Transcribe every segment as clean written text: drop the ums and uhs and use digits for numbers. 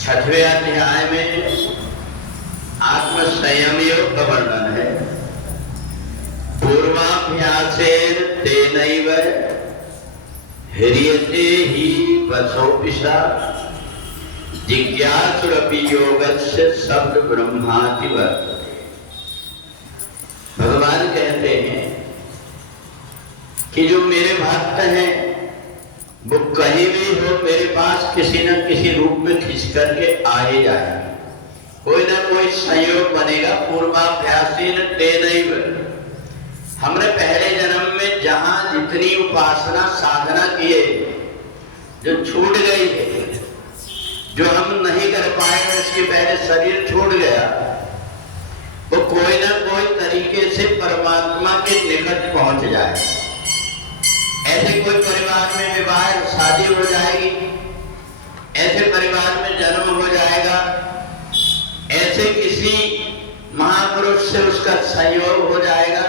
छठवें अध्याय में आत्म संयम योग का वर्णन है। पूर्वाभ्यासेन तेनैव ह्रियते हि वसोपिशा जिज्ञासुरपि योगस्य शब्द ब्रह्माति वर्तते। भगवान कहते हैं कि जो मेरे भक्त हैं वो कहीं भी हो मेरे पास किसी न किसी रूप में खिंच करके आ ही जाएंगे। कोई ना कोई संयोग बनेगा। पूर्वाभ्यासेन तेनैव, हमने पहले जन्म में जहां जितनी उपासना साधना किए जो छूट गई है, जो हम नहीं कर पाए, इसके पहले शरीर छूट गया, वो कोई ना कोई तरीके से परमात्मा के निकट पहुंच जाए। ऐसे कोई परिवार में विवाह शादी हो जाएगी, ऐसे परिवार में जन्म हो जाएगा, ऐसे किसी महापुरुष से उसका संयोग हो जाएगा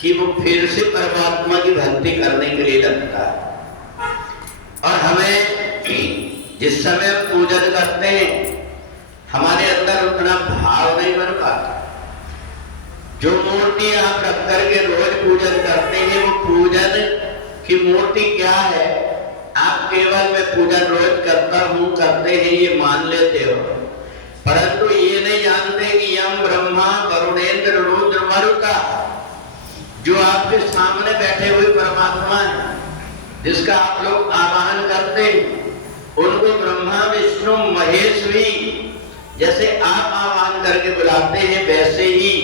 कि वो फिर से परमात्मा की भक्ति करने के लिए लगता है। और हमें जिस समय हम पूजन करते हैं हमारे अंदर उतना भाव नहीं बन पाता। जो मूर्ति आप रख करके रोज पूजन करते हैं वो पूजन की मूर्ति क्या है, आप केवल मैं पूजन रोज करता हूं करते हैं ये मान लेते हो, परंतु ये नहीं जानते कि यम ब्रह्मा वरुणेन्द्र रुद्र मरुता जो आपके सामने बैठे हुए परमात्मा है, जिसका आप लोग आवाहन करते हैं, उनको ब्रह्मा विष्णु महेश भी जैसे आप आवाहन करके बुलाते हैं वैसे ही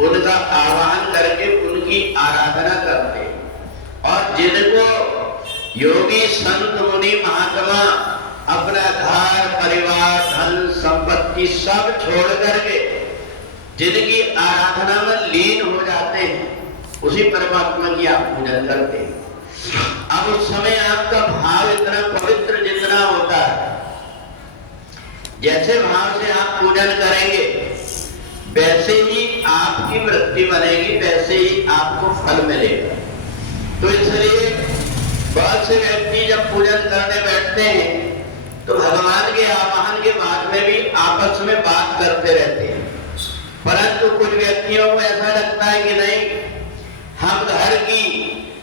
उनका आवाहन करके उनकी आराधना करते हैं। और जिनको योगी संत मुनि महात्मा अपना घर परिवार धन संपत्ति सब छोड़ करके जिनकी आराधना में लीन हो जाते हैं उसी परमात्मा की आप पूजन करते हैं। अब उस समय आपका भाव इतना पवित्र जितना होता है, जैसे भाव से आप पूजन करेंगे वैसे ही आपकी वृत्ति बनेगी, वैसे ही आपको फल मिलेगा। तो इसलिए बहुत से व्यक्ति जब पूजन करने बैठते हैं तो भगवान के आवाहन के बाद में भी आपस में बात करते रहते हैं, परंतु कुछ व्यक्तियों को ऐसा लगता है कि नहीं, हम घर की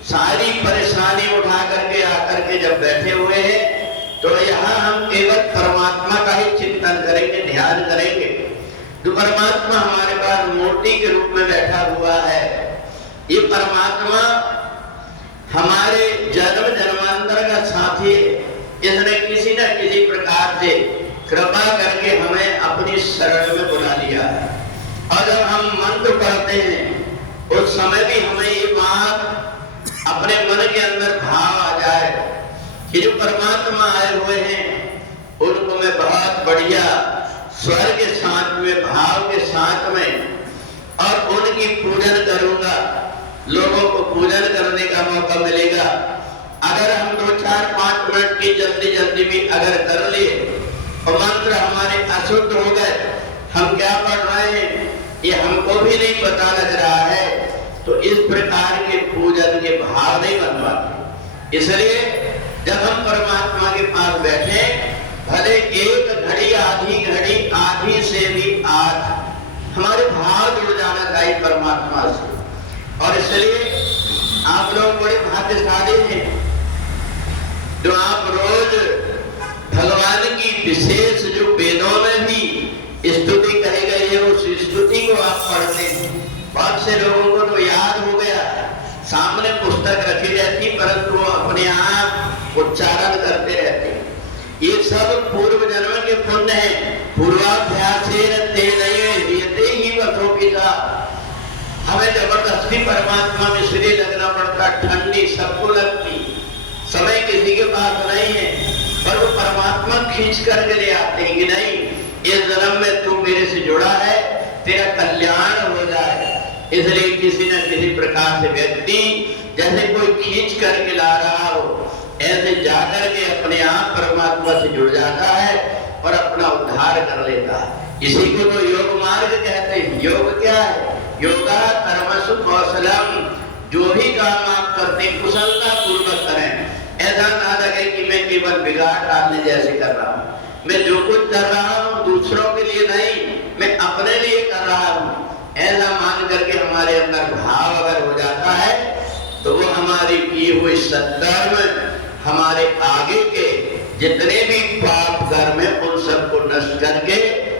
सारी परेशानी उठा करके आकर के जब बैठे हुए हैं तो यहाँ हम केवल परमात्मा का ही चिंतन करेंगे, ध्यान करेंगे। तो परमात्मा हमारे पास मूर्ति के रूप में बैठा हुआ है। ये परमात्मा हमारे जन्म जन्मांतर का साथी है। इसने किसी न किसी प्रकार से कृपा करके हमें अपनी शरण में बुला लिया है। और जब हम मंत्र पढ़ते हैं उस समय भी हमें ये बात अपने मन के अंदर भाव आ जाए कि जो परमात्मा आए हुए हैं उनको मैं बहुत बढ़िया स्वर के साथ में भाव के साथ में और उनकी पूजन करूंगा। लोगों को पूजन करने का मौका मिलेगा। अगर हम 2-4-5 मिनट की जल्दी जल्दी भी अगर कर लिए और मंत्र हमारे अशुद्ध हो गए, हम क्या पढ़ रहे हैं ये हमको भी नहीं पता लग रहा है, तो इस प्रकार के पूजन के भाव नहीं बन पाते। इसलिए जब हम परमात्मा के पास बैठे, भले एक घड़ी आधी से भी आज हमारे भाव जुड़ जाना चाहिए परमात्मा से। और इसलिए आप लोग बड़े भाग्यशाली हैं जो आप रोज भगवान की विशेष जो वेदों में भी स्तुति कही गई है उस स्तुति को आप पढ़ते हैं। बहुत से लोगों को तो याद हो गया, सामने पुस्तक रखी रहती परंतु वो अपने आप उच्चारण करते रहते। ये सब पूर्व जन्म के पुण्य है। पूर्वाभ्यासेन तेनैव ह्रियते हि वसोपिशा। हमें जबरदस्ती परमात्मा में श्री लगना पड़ता, ठंडी सबको लगती, समय किसी के पास नहीं है, पर वो परमात्मा खींच करके ले आते हैं कि नहीं, इस जन्म में तू मेरे से जुड़ा है, तेरा कल्याण हो जाए। इसलिए किसी न किसी प्रकार से व्यक्ति जैसे कोई खींच करके ला रहा हो, ऐसे जाकर के अपने आप परमात्मा से जुड़ जाता है और अपना उद्धार कर लेता है। इसी को तो योग मार्ग कहते हैं। योग क्या है? योगा कर्मसु कौशलम। जो भी काम आप करते हैं कुशलता पूर्वक करें। ऐसा ना लगे कि मैं केवल बिगाड़ डालने जैसे कर रहा हूँ। मैं जो कुछ कर रहा हूं दूसरों के लिए नहीं, मैं अपने लिए कर रहा हूं, ऐसा मान करके हमारे अंदर भाव अगर हो जाता है तो वो हमारी की हुई सत्कर्म, हमारे आगे के जितने भी पाप कर्म है उन सबको नष्ट करके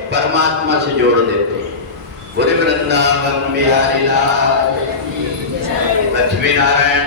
परमात्मा से जोड़ देते हैं। बोले वृंदावन बिहारी लाल, लक्ष्मी नारायण